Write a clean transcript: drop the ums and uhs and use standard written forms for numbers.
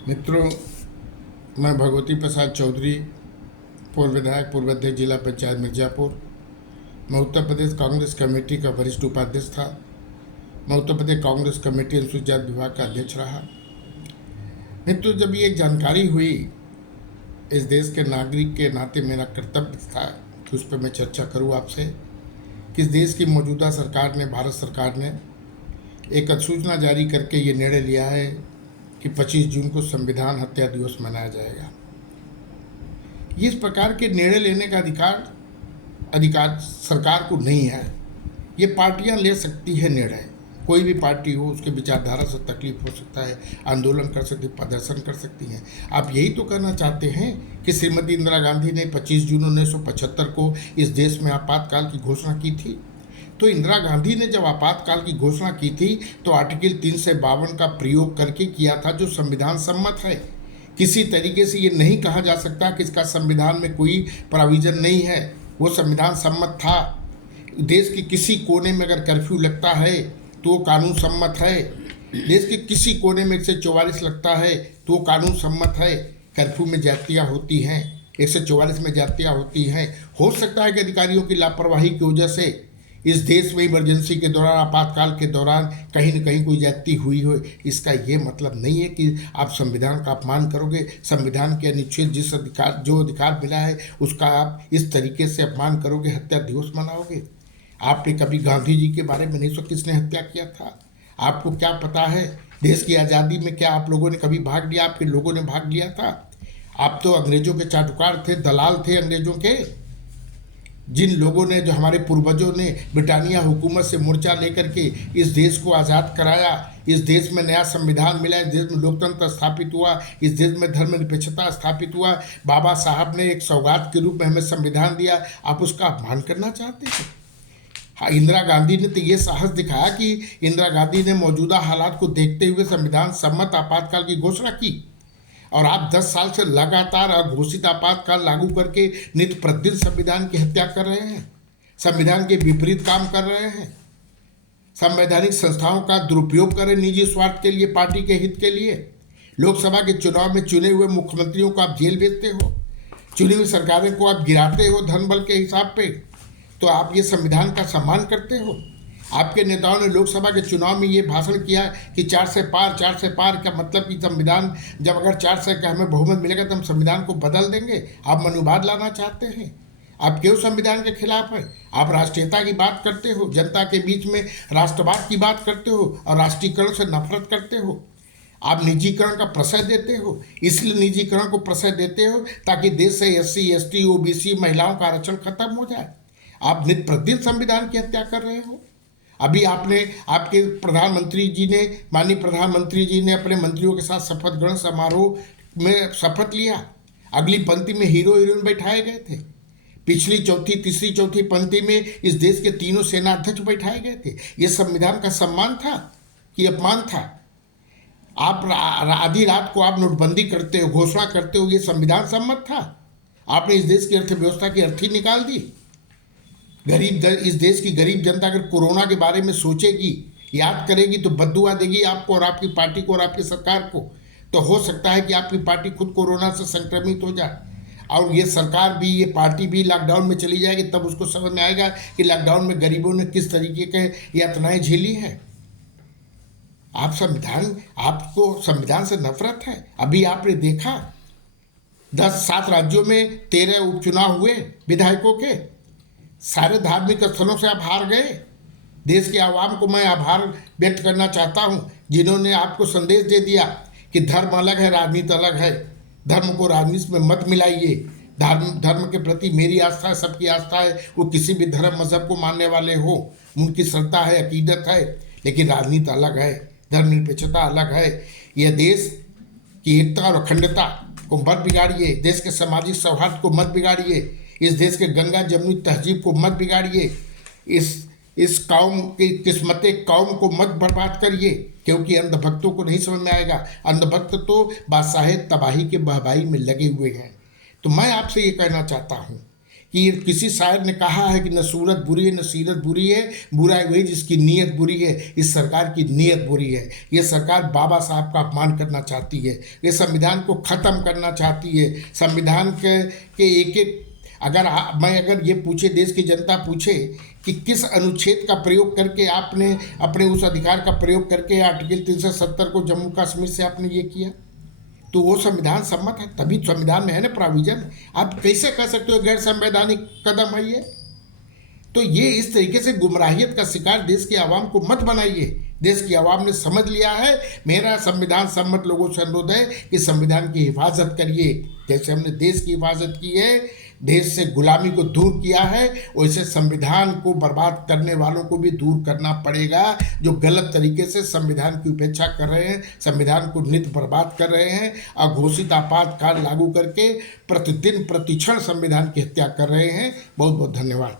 मित्रों, मैं भगवती प्रसाद चौधरी, पूर्व विधायक, पूर्व अध्यक्ष जिला पंचायत मिर्ज़ापुर। मैं उत्तर प्रदेश कांग्रेस कमेटी का वरिष्ठ उपाध्यक्ष था। मैं उत्तर प्रदेश कांग्रेस कमेटी अनुसूचित जाति विभाग का अध्यक्ष रहा। मित्रों, जब ये जानकारी हुई, इस देश के नागरिक के नाते मेरा कर्तव्य था कि उस पर मैं चर्चा करूँ आपसे कि इस देश की मौजूदा सरकार ने, भारत सरकार ने एक अधिसूचना जारी करके ये निर्णय लिया है कि 25 जून को संविधान हत्या दिवस मनाया जाएगा। इस प्रकार के निर्णय लेने का अधिकार सरकार को नहीं है। ये पार्टियां ले सकती है निर्णय, कोई भी पार्टी हो, उसके विचारधारा से तकलीफ हो सकता है, आंदोलन कर सकती, प्रदर्शन कर सकती हैं। आप यही तो करना चाहते हैं कि श्रीमती इंदिरा गांधी ने 25 जून 1975 को इस देश में आपातकाल की घोषणा की थी। तो इंदिरा गांधी ने जब आपातकाल की घोषणा की थी तो आर्टिकल 352 का प्रयोग करके किया था, जो संविधान सम्मत है। किसी तरीके से ये नहीं कहा जा सकता कि इसका संविधान में कोई प्रोविजन नहीं है। वो संविधान सम्मत था। देश के किसी कोने में अगर कर्फ्यू लगता है तो कानून सम्मत है। देश के किसी कोने में 144 लगता है तो कानून सम्मत है। कर्फ्यू में ज्यादतियाँ होती हैं, 144 में ज्यादतियाँ होती हैं। हो सकता है कि अधिकारियों की लापरवाही की वजह से इस देश में इमरजेंसी के दौरान, आपातकाल के दौरान कहीं न कहीं कोई ज्यादती हुई हो। इसका ये मतलब नहीं है कि आप संविधान का अपमान करोगे। संविधान के अनुच्छेद जो अधिकार मिला है उसका आप इस तरीके से अपमान करोगे, हत्या दिवस मनाओगे। आपने कभी गांधी जी के बारे में नहीं सोचा किसने हत्या किया था? आपको क्या पता है देश की आज़ादी में क्या आप लोगों ने कभी भाग लिया? आपके लोगों ने भाग लिया था? आप तो अंग्रेजों के चाटुकार थे, दलाल थे अंग्रेजों के। जिन लोगों ने, जो हमारे पूर्वजों ने ब्रिटानिया हुकूमत से मोर्चा लेकर के इस देश को आज़ाद कराया, इस देश में नया संविधान मिला, इस देश में लोकतंत्र स्थापित हुआ, इस देश में धर्मनिरपेक्षता स्थापित हुआ। बाबा साहब ने एक सौगात के रूप में हमें संविधान दिया, आप उसका अपमान करना चाहते हैं? हाँ, इंदिरा गांधी ने तो ये साहस दिखाया कि इंदिरा गांधी ने मौजूदा हालात को देखते हुए संविधान सम्मत आपातकाल की घोषणा की, और आप 10 साल से लगातार अघोषित आपातकाल लागू करके नित्य प्रतिदिन संविधान की हत्या कर रहे हैं, संविधान के विपरीत काम कर रहे हैं, संवैधानिक संस्थाओं का दुरुपयोग कर रहे हैं निजी स्वार्थ के लिए, पार्टी के हित के लिए। लोकसभा के चुनाव में चुने हुए मुख्यमंत्रियों को आप जेल भेजते हो, चुनी हुई सरकारों को आप गिराते हो धन बल के हिसाब पे। तो आप ये संविधान का सम्मान करते हो? आपके नेताओं ने लोकसभा के चुनाव में ये भाषण किया कि 4 से पार का मतलब कि संविधान, जब अगर 4 से का हमें बहुमत मिलेगा तो हम संविधान को बदल देंगे। आप मनुवाद लाना चाहते हैं? आप क्यों संविधान के खिलाफ हैं? आप राष्ट्रीयता की बात करते हो, जनता के बीच में राष्ट्रवाद की बात करते हो और राष्ट्रीयकरण से नफरत करते हो। आप निजीकरण का प्रश्रय देते हो, इसलिए निजीकरण को प्रश्रय देते हो ताकि देश से SC ST OBC महिलाओं का आरक्षण खत्म हो जाए। आप नित्य प्रतिदिन संविधान की हत्या कर रहे हो। अभी आपके प्रधानमंत्री जी ने, माननीय प्रधानमंत्री जी ने अपने मंत्रियों के साथ शपथ ग्रहण समारोह में शपथ लिया। अगली पंक्ति में हीरो हीरोइन बैठाए गए थे, पिछली चौथी, तीसरी, चौथी पंक्ति में इस देश के तीनों सेनाध्यक्ष बैठाए गए थे। ये संविधान का सम्मान था कि अपमान था? आप आधी रात को आप नोटबंदी करते हो, घोषणा करते हो, ये संविधान सम्मत था? आपने इस देश की अर्थव्यवस्था की अर्थी निकाल दी। इस देश की गरीब जनता अगर कोरोना के बारे में सोचेगी, याद करेगी, तो बद्दुआ देगी आपको और आपकी पार्टी को और आपकी सरकार को। तो हो सकता है कि आपकी पार्टी खुद कोरोना से संक्रमित हो जाए और ये सरकार भी, ये पार्टी भी लॉकडाउन में चली जाएगी। तब उसको समझ में आएगा कि लॉकडाउन में गरीबों ने किस तरीके के यातनाएं झेली है। आपको संविधान से नफरत है। अभी आपने देखा 7 राज्यों में 13 उपचुनाव हुए विधायकों के। सारे धार्मिक स्थलों से आप हार गए। देश के आवाम को मैं आभार व्यक्त करना चाहता हूं, जिन्होंने आपको संदेश दे दिया कि धर्म अलग है, राजनीति अलग है। धर्म को राजनीति में मत मिलाइए। धर्म के प्रति मेरी आस्था है, सबकी आस्था है, वो किसी भी धर्म मजहब को मानने वाले हो, उनकी श्रद्धा है, अकीदत है। लेकिन राजनीति अलग है, धर्मनिरपेक्षता अलग है। यह देश की एकता और अखंडता को मत बिगाड़िए, देश के सामाजिक सौहार्द को मत बिगाड़िए, इस देश के गंगा जमुनी तहजीब को मत बिगाड़िए, इस कौम की किस्मत कौम को मत बर्बाद करिए, क्योंकि अंधभक्तों को नहीं समझ में आएगा। अंधभक्त तो बादशाह तबाही के बहबाई में लगे हुए हैं। तो मैं आपसे ये कहना चाहता हूँ कि किसी शायर ने कहा है कि न सूरत बुरी है न सीरत बुरी है, बुरा है वही जिसकी नीयत बुरी है। इस सरकार की नीयत बुरी है। ये सरकार बाबा साहब का अपमान करना चाहती है। ये संविधान को ख़त्म करना चाहती है। संविधान के एक एक अगर ये पूछे, देश की जनता पूछे कि किस अनुच्छेद का प्रयोग करके आपने अपने उस अधिकार का प्रयोग करके आर्टिकल 370 को जम्मू कश्मीर से आपने ये किया, तो वो संविधान सम्मत है, तभी संविधान में है ना प्रोविजन। आप कैसे कह सकते हो गैर संवैधानिक कदम है ये? तो ये इस तरीके से गुमराहियत का शिकार देश की आवाम को मत बनाइए। देश की आवाम ने समझ लिया है। मेरा संविधान सम्मत लोगों से अनुरोध है कि संविधान की हिफाजत करिए। जैसे हमने देश की हिफाजत की है, देश से गुलामी को दूर किया है, वैसे संविधान को बर्बाद करने वालों को भी दूर करना पड़ेगा, जो गलत तरीके से संविधान की उपेक्षा कर रहे हैं, संविधान को नित बर्बाद कर रहे हैं, अघोषित आपातकाल लागू करके प्रतिदिन प्रतिक्षण संविधान की हत्या कर रहे हैं। बहुत बहुत धन्यवाद।